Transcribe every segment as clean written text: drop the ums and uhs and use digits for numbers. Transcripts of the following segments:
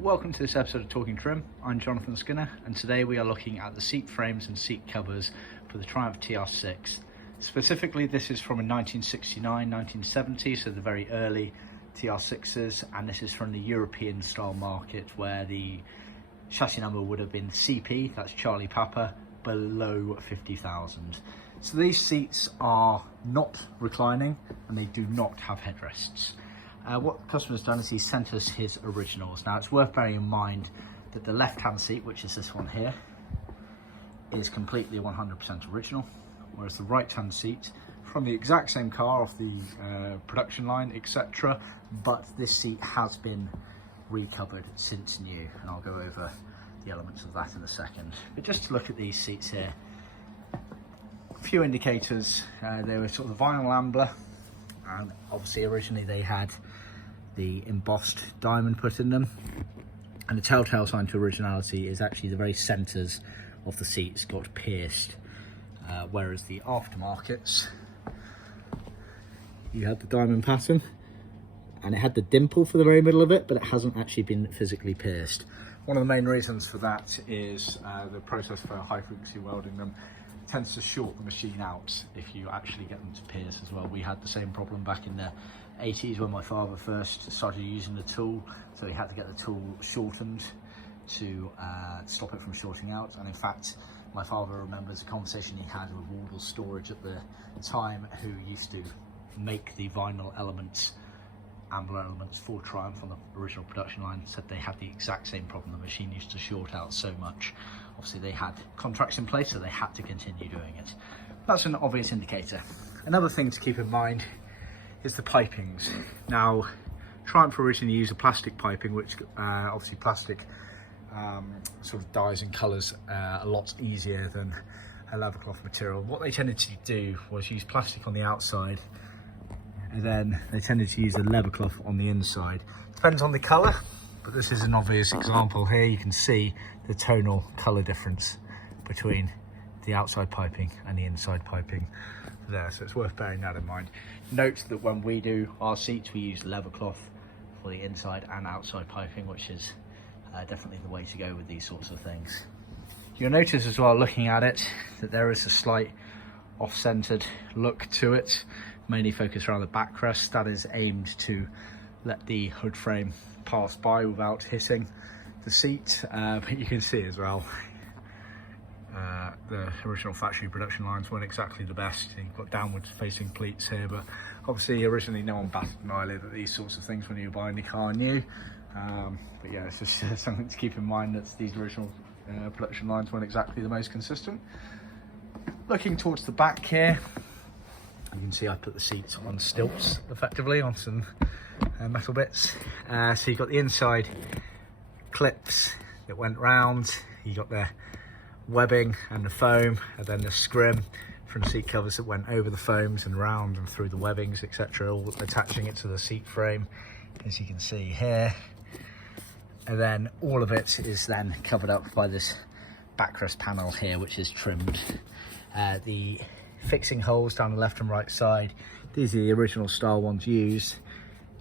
Welcome to this episode of Talking Trim. I'm Jonathon Skinner, and today we are looking at the seat frames and seat covers for the Triumph TR6. Specifically, this is from a 1969-1970, so the very early TR6s, and this is from the European style market where the chassis number would have been CP, that's Charlie Papa, below 50,000. So these seats are not reclining and they do not have headrests. What the customer's done is he sent us his originals. Now it's worth bearing in mind that the left-hand seat, which is this one here, is completely 100% original, whereas the right-hand seat from the exact same car off the production line, etc., but this seat has been recovered since new, and I'll go over the elements of that in a second. But just to look at these seats here, a few indicators. They were sort of the vinyl ambler, and obviously originally they had the embossed diamond put in them, and the telltale sign to originality is actually the very centres of the seats got pierced, whereas the aftermarkets, you had the diamond pattern and it had the dimple for the very middle of it, but it hasn't actually been physically pierced. One of the main reasons for that is the process for high frequency welding them tends to short the machine out if you actually get them to pierce as well. We had the same problem back in the 80s when my father first started using the tool, so he had to get the tool shortened to stop it from shorting out. And in fact, my father remembers a conversation he had with Wardle Storage at the time, who used to make the vinyl elements, ambler elements for Triumph on the original production line, said they had the exact same problem. The machine used to short out so much. Obviously they had contracts in place, so they had to continue doing it. That's an obvious indicator. Another thing to keep in mind is the pipings. Now, Triumph originally used a plastic piping, which obviously plastic sort of dyes and colours a lot easier than a leather cloth material. What they tended to do was use plastic on the outside, and then they tended to use a leather cloth on the inside. Depends on the colour, but this is an obvious example here. You can see the tonal colour difference between the outside piping and the inside piping there, so it's worth bearing that in mind. Note that when we do our seats, we use leather cloth for the inside and outside piping, which is definitely the way to go with these sorts of things. You'll notice as well, looking at it, that there is a slight off-centered look to it, mainly focused around the backrest. That is aimed to let the hood frame pass by without hitting the seat, but you can see as well the original factory production lines weren't exactly the best. You've got downward facing pleats here, but obviously originally no one batted an eyelid at these sorts of things when you were buying the car new. But yeah, it's just something to keep in mind, that these original production lines weren't exactly the most consistent. Looking towards the back here, you can see I put the seats on stilts effectively on some metal bits. So you've got the inside clips that went round, you got the webbing and the foam, and then the scrim from seat covers that went over the foams and round and through the webbings, etc., all attaching it to the seat frame, as you can see here. And then all of it is then covered up by this backrest panel here, which is trimmed. The fixing holes down the left and right side, these are the original style ones used.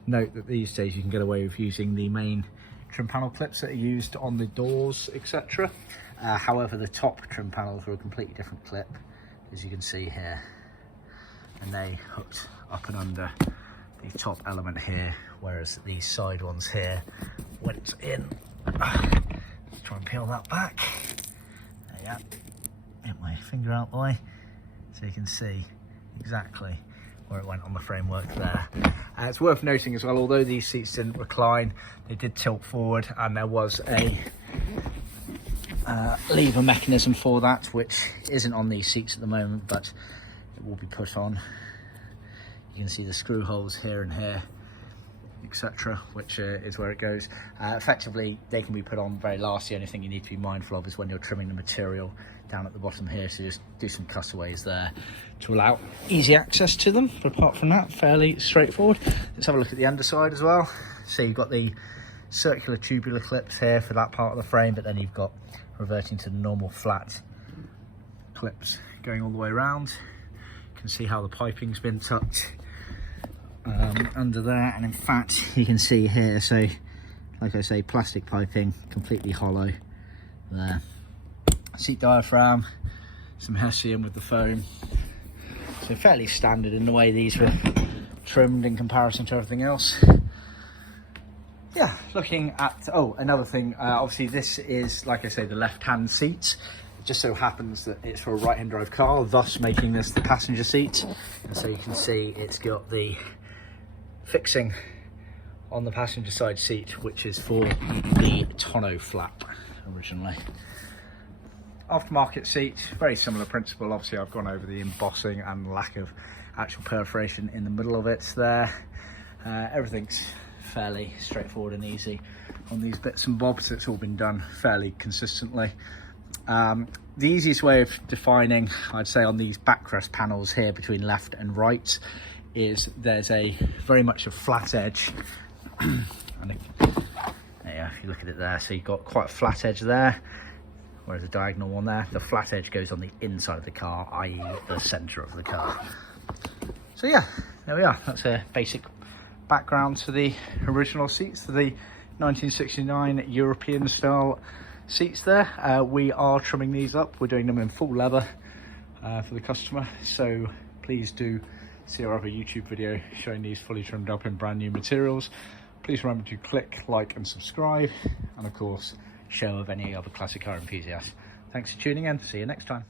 Note that these days you can get away with using the main trim panel clips that are used on the doors, etc. However, the top trim panels are a completely different clip, as you can see here, and they hooked up and under the top element here, whereas these side ones here went in. Let's try and peel that back. There you go. Get my finger out the way so you can see exactly where it went on the framework there. It's worth noting as well, although these seats didn't recline, they did tilt forward, and there was a lever mechanism for that, which isn't on these seats at the moment, but it will be put on. You can see the screw holes here and here, etc., which is where it goes. Effectively, they can be put on very last. The only thing you need to be mindful of is when you're trimming the material down at the bottom here, so just do some cutaways there to allow easy access to them. But apart from that, fairly straightforward. Let's have a look at the underside as well. So you've got the circular tubular clips here for that part of the frame, but then you've got reverting to the normal flat clips going all the way around. You can see how the piping's been tucked under there, and in fact you can see here, so like I say, plastic piping, completely hollow there. Seat diaphragm, some Hessian with the foam. So fairly standard in the way these were trimmed in comparison to everything else. Yeah, looking at, oh, another thing, obviously this is, like I say, the left-hand seat. It just so happens that it's for a right-hand drive car, thus making this the passenger seat. And so you can see it's got the fixing on the passenger side seat, which is for the tonneau flap originally. Aftermarket seat, very similar principle. Obviously I've gone over the embossing and lack of actual perforation in the middle of it there. Everything's fairly straightforward and easy on these bits and bobs. It's all been done fairly consistently. The easiest way of defining, I'd say, on these backrest panels here between left and right is there's a very much a flat edge. And yeah, if you look at it there, so you've got quite a flat edge there, whereas the diagonal one there, the flat edge goes on the inside of the car, i.e. the centre of the car. So yeah, there we are. That's a basic background to the original seats, to the 1969 European style seats there. We are trimming these up. We're doing them in full leather for the customer. So please do see our other YouTube video showing these fully trimmed up in brand new materials. Please remember to click like and subscribe, and of course share with any other classic car enthusiasts. Thanks for tuning in. See you next time.